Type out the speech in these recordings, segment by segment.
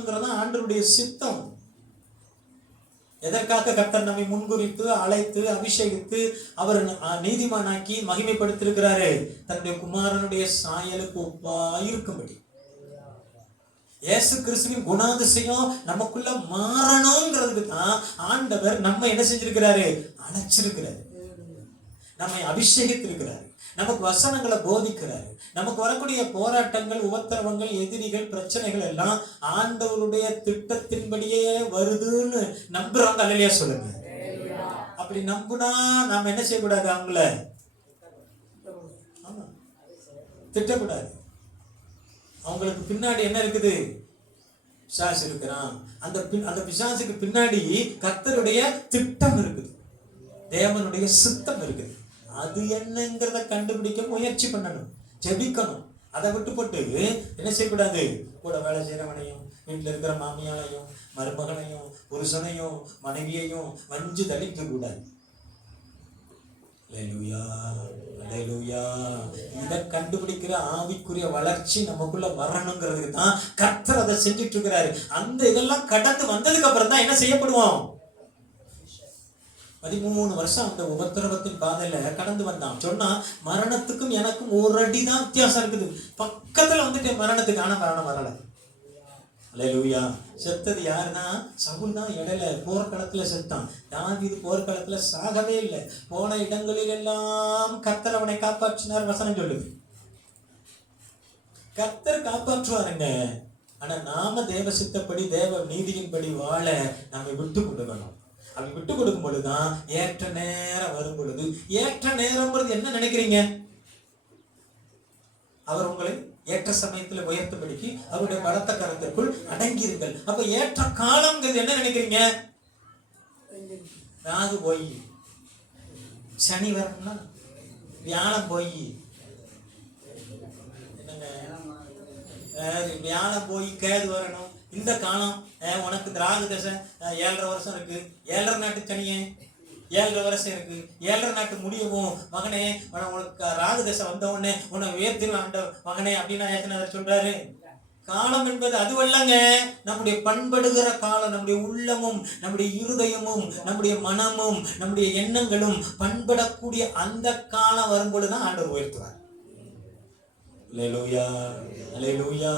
வாழணுங்கிறது ஆண்டவருடைய சித்தம். எதற்காக கர்த்தர் நம்மை முன்குறித்து அழைத்து அபிஷேகித்து அவர் நீதிமானாக்கி மகிமைப்படுத்திருக்கிறாரு? தன்னுடைய குமாரனுடைய சாயலுக்கு ஒப்பாயிருக்கும்படி. இயேசு கிறிஸ்துவின் குணாதிசயம் நமக்குள்ள மாறணுங்கிறதுக்கு தான் ஆண்டவர் நம்ம என்ன செஞ்சிருக்கிறாரு? அழைச்சிருக்கிறாரு, நம்மை அபிஷேகித்திருக்கிறாரு, நமக்கு வசனங்களை போதிக்கிறாரு. நமக்கு வரக்கூடிய போராட்டங்கள், உபத்திரவங்கள், எதிரிகள், பிரச்சனைகள் எல்லாம் ஆண்டவருடைய திட்டத்தின்படியே வருதுன்னு நம்புறாங்க. அல்லேலூயா சொல்லுங்க. அப்படி நம்புனா நாம என்ன செய்யக்கூடாது? அவங்கள திட்டக்கூடாது. அவங்களுக்கு பின்னாடி என்ன இருக்குது? பிசாசு இருக்கிறான். அந்த பிசாசுக்கு பின்னாடி கர்த்தருடைய திட்டம் இருக்குது, தேவனுடைய சித்தம் இருக்குது. அது என்னங்கிறத கண்டுபிடிக்க முயற்சி பண்ணணும், ஜெபிக்கணும். அதை விட்டு போட்டு என்ன செய்யக்கூடாது? கூட வேலை செய்யறவனையும், வீட்டில் இருக்கிற மாமியாலையும், மருமகனையும், புருஷனையும், மனைவியையும் வஞ்சு தள்ளிக்க கூடாது. அல்லேலூயா, அல்லேலூயா. இதை கண்டுபிடிக்கிற ஆவிக்குரிய வளர்ச்சி நமக்குள்ள வரணுங்கிறதுக்கு தான் கர்த்தர் அதை செஞ்சுட்டு இருக்கிறாரு. அந்த இதெல்லாம் கடந்து வந்ததுக்கு அப்புறம் தான் என்ன செய்யப்படுவோம்? 13 வருஷம் அந்த உபத்திரவத்தின் பாதையில கடந்து வந்தான். சொன்னா மரணத்துக்கும் எனக்கும் ஒரு அடி தான் வித்தியாசம் இருக்குது. பக்கத்துல வந்துட்டு மரணத்துக்கு, ஆனா மரணம் வரல. அல்லேலூயா. செத்தது யாருன்னா சவுல் தான். இடையில போர்க்களத்துல செத்தான். தாவீது போர்க்களத்துல சாகவே இல்லை. போன இடங்களில் எல்லாம் கர்த்தர் அவனை காப்பாற்றினார். வசனம் சொல்லுது. கர்த்தர் காப்பாற்றுவாருங்க. ஆனா நாம தேவ சித்தப்படி, தேவ நீதியின்படி வாழ நம்மை விட்டு கொடுக்கணும். அப்படி விட்டு கொடுக்கும் பொழுதுதான் ஏற்ற நேரம் வரும் பொழுது, ஏற்ற நேரம் என்ன நினைக்கிறீங்க? அவர் உங்களை ஏற்ற சமயத்துல உயர்த்தபடிக்கு அவருடைய பலத்த கரத்திற்குள் அடங்கியிருங்கள். அப்ப ஏற்ற காலம்ங்கிறது என்ன நினைக்கிறீங்க? ராகு போய் சனி வரணும்னா, வியாழம் போய் என்னங்க, வியாழம் போய் கேது வரணும். இந்த காலம் உனக்கு ராகு தசை 7.5 வருஷம் இருக்கு. 7.5 நாட்டு சனியே 7.5 வருஷம் இருக்கு. 7.5 நாட்டு முடியவும் மகனே, உனக்கு ராகு தசை வந்த உடனே உன்னை உயர்த்திடும் ஆண்டவர் மகனே அப்படின்னா எத்தனை சொல்றாரு? காலம் என்பது அதுவல்லங்க, நம்முடைய பண்படுகிற காலம். நம்முடைய உள்ளமும், நம்முடைய இருதயமும், நம்முடைய மனமும், நம்முடைய எண்ணங்களும் பண்படக்கூடிய அந்த காலம் வரும்பொழுதுதான் ஆண்டவர் உயர்த்துவார். அல்லேலூயா, அல்லேலூயா.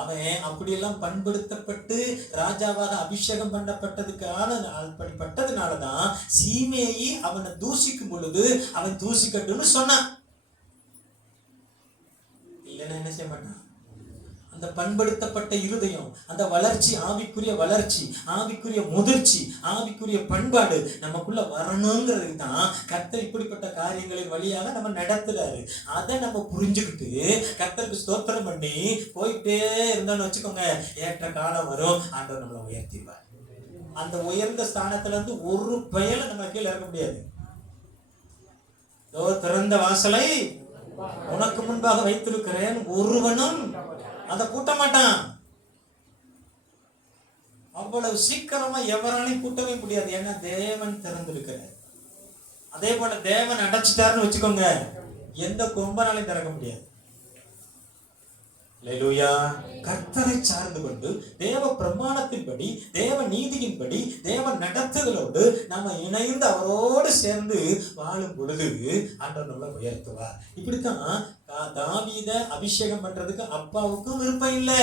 அவன் அப்படியெல்லாம் பண்படுத்தப்பட்டு ராஜாவாக அபிஷேகம் பண்ணப்பட்டதுனாலதான் சீமேயி அவனை தூசிக்கும் பொழுது அவன் தூசிக்கட்டும்னு சொன்னான். இல்லைன்னா என்ன செய்ய மாட்டான்? அந்த பண்படுத்தப்பட்ட இருதயம், அந்த வளர்ச்சி, ஆவிக்குரிய வளர்ச்சி, ஆவிக்குரிய முதிர்ச்சி, ஆவிக்குரிய பண்பாடு நமக்குள்ள வரணுங்கிறதுக்கு தான் கர்த்தர் இப்படிப்பட்ட காரியங்களின் வழியாக நம்ம நடத்துறாரு. அதை நம்ம புரிஞ்சுக்கிட்டு கர்த்தருக்கு ஸ்தோத்திரம் பண்ணி போயிட்டே இருந்தோம்னு வச்சுக்கோங்க, ஏற்ற காலம் வரும், ஆண்டவர் நம்மளை உயர்த்திடுவார். அந்த உயர்ந்த ஸ்தானத்துல இருந்து ஒரு பயலை நம்ம கீழே இறக்க முடியாது. திறந்த வாசலை உனக்கு முன்பாக வைத்திருக்கிறேன், ஒருவனும் அதை கூட்ட மாட்டான். அவ்வளவு சீக்கிரமா எவராலையும் கூட்டவே முடியாது. ஏன்னா தேவன் திறந்திருக்கிறார். அதே போல தேவன் அடைச்சிட்டாருன்னு வச்சுக்கோங்க, எந்த கொம்பனாலையும் திறக்க முடியாது. அல்லேலூயா. கர்த்தரை சார்ந்து கொண்டு தேவ பிரமாணத்தின்படி, தேவ நீதியின்படி, தேவ நடத்துதலோடு நாம இணைந்து அவரோடு சேர்ந்து வாழும் பொழுது ஆண்டவர் நம்மளை உயர்த்துவார். இப்படித்தான் தாவீதை அபிஷேகம் பண்றதுக்கு அப்பாவுக்கும் விருப்பம் இல்லை.